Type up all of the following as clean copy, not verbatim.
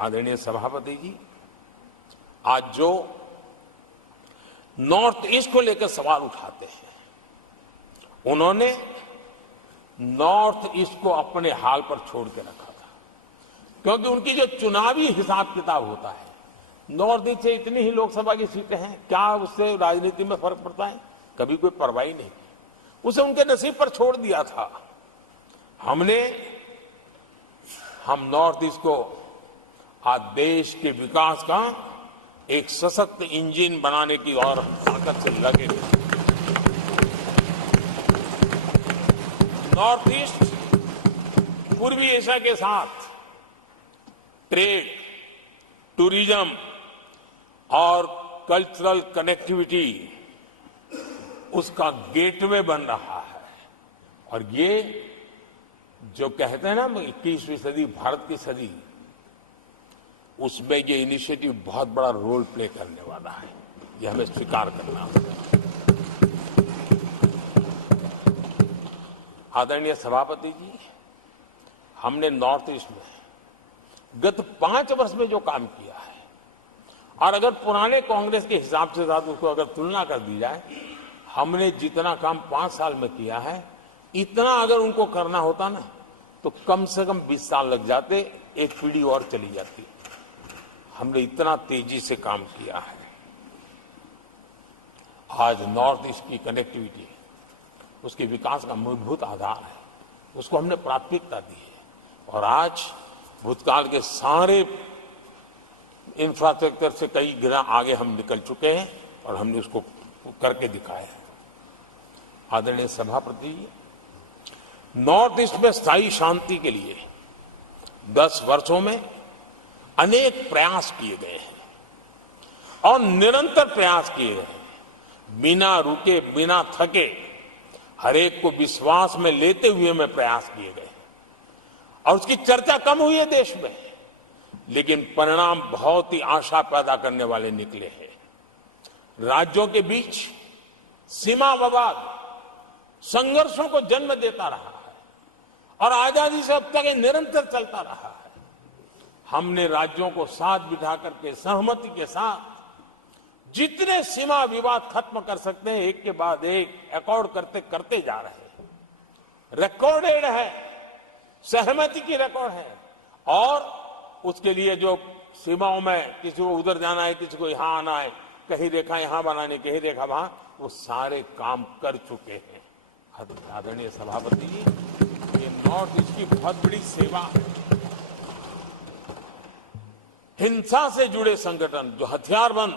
आदरणीय सभापति जी, आज जो नॉर्थ ईस्ट को लेकर सवाल उठाते हैं, उन्होंने नॉर्थ ईस्ट को अपने हाल पर छोड़ के रखा था, क्योंकि उनकी जो चुनावी हिसाब किताब होता है, नॉर्थ ईस्ट से इतनी ही लोकसभा की सीटें हैं, क्या उससे राजनीति में फर्क पड़ता है? कभी कोई परवाह ही नहीं, उसे उनके नसीब पर छोड़ दिया था। हम नॉर्थ ईस्ट को आज देश के विकास का एक सशक्त इंजन बनाने की और ताकत से लगे। नॉर्थ ईस्ट पूर्वी एशिया के साथ ट्रेड, टूरिज्म और कल्चरल कनेक्टिविटी उसका गेटवे बन रहा है। और ये जो कहते हैं ना 21वीं सदी भारत की सदी, उसमें ये इनिशिएटिव बहुत बड़ा रोल प्ले करने वाला है, ये हमें स्वीकार करना होगा। आदरणीय सभापति जी, हमने नॉर्थ ईस्ट में गत 5 वर्ष में जो काम किया है, और अगर पुराने कांग्रेस के हिसाब से साथ उसको अगर तुलना कर दी जाए, हमने जितना काम 5 साल में किया है, इतना अगर उनको करना होता ना, तो कम से कम 20 साल लग जाते, एक पीढ़ी और चली जाती। हमने इतना तेजी से काम किया है। आज नॉर्थ ईस्ट की कनेक्टिविटी उसके विकास का मूलभूत आधार है, उसको हमने प्राथमिकता दी है। और आज भूतकाल के सारे इंफ्रास्ट्रक्चर से कई गुना आगे हम निकल चुके हैं और हमने उसको करके दिखाया है। आदरणीय सभापति, नॉर्थ ईस्ट में स्थायी शांति के लिए 10 वर्षों में अनेक प्रयास किए गए हैं और निरंतर प्रयास किए गए हैं। बिना रुके, बिना थके, हर एक को विश्वास में लेते हुए में प्रयास किए गए और उसकी चर्चा कम हुई है देश में, लेकिन परिणाम बहुत ही आशा पैदा करने वाले निकले हैं। राज्यों के बीच सीमा विवाद संघर्षों को जन्म देता रहा है और आजादी से अब तक ये निरंतर चलता रहा है। हमने राज्यों को साथ बिठा करके सहमति के साथ जितने सीमा विवाद खत्म कर सकते हैं, एक के बाद एक अकॉर्ड करते करते जा रहे हैं। रिकॉर्डेड है, सहमति की रिकॉर्ड है, और उसके लिए जो सीमाओं में किसी को उधर जाना है, किसी को यहां आना है, कहीं रेखा यहां बनानी, कहीं रेखा वहां, वो सारे काम कर चुके हैं। आदरणीय सभापति जी, ये नॉर्थ ईस्ट की बहुत बड़ी सेवा है। हिंसा से जुड़े संगठन, जो हथियारबंद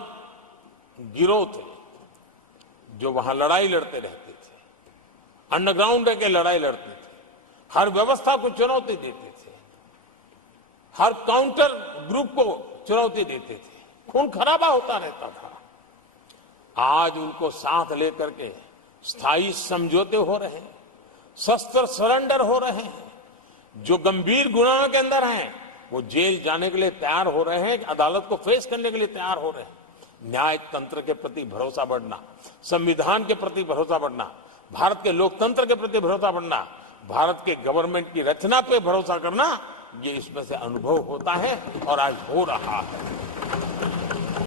गिरोह थे, जो वहां लड़ाई लड़ते रहते थे, अंडरग्राउंड के लड़ाई लड़ते थे, हर व्यवस्था को चुनौती देते थे, हर काउंटर ग्रुप को चुनौती देते थे, खून खराबा होता रहता था। आज उनको साथ लेकर के स्थायी समझौते हो रहे हैं, शस्त्र सरेंडर हो रहे हैं। जो गंभीर गुनाहों के अंदर हैं, वो जेल जाने के लिए तैयार हो रहे हैं, अदालत को फेस करने के लिए तैयार हो रहे हैं। न्याय तंत्र के प्रति भरोसा बढ़ना, संविधान के प्रति भरोसा बढ़ना, भारत के लोकतंत्र के प्रति भरोसा बढ़ना, भारत के गवर्नमेंट की रचना पे भरोसा करना, ये इसमें से अनुभव होता है और आज हो रहा है।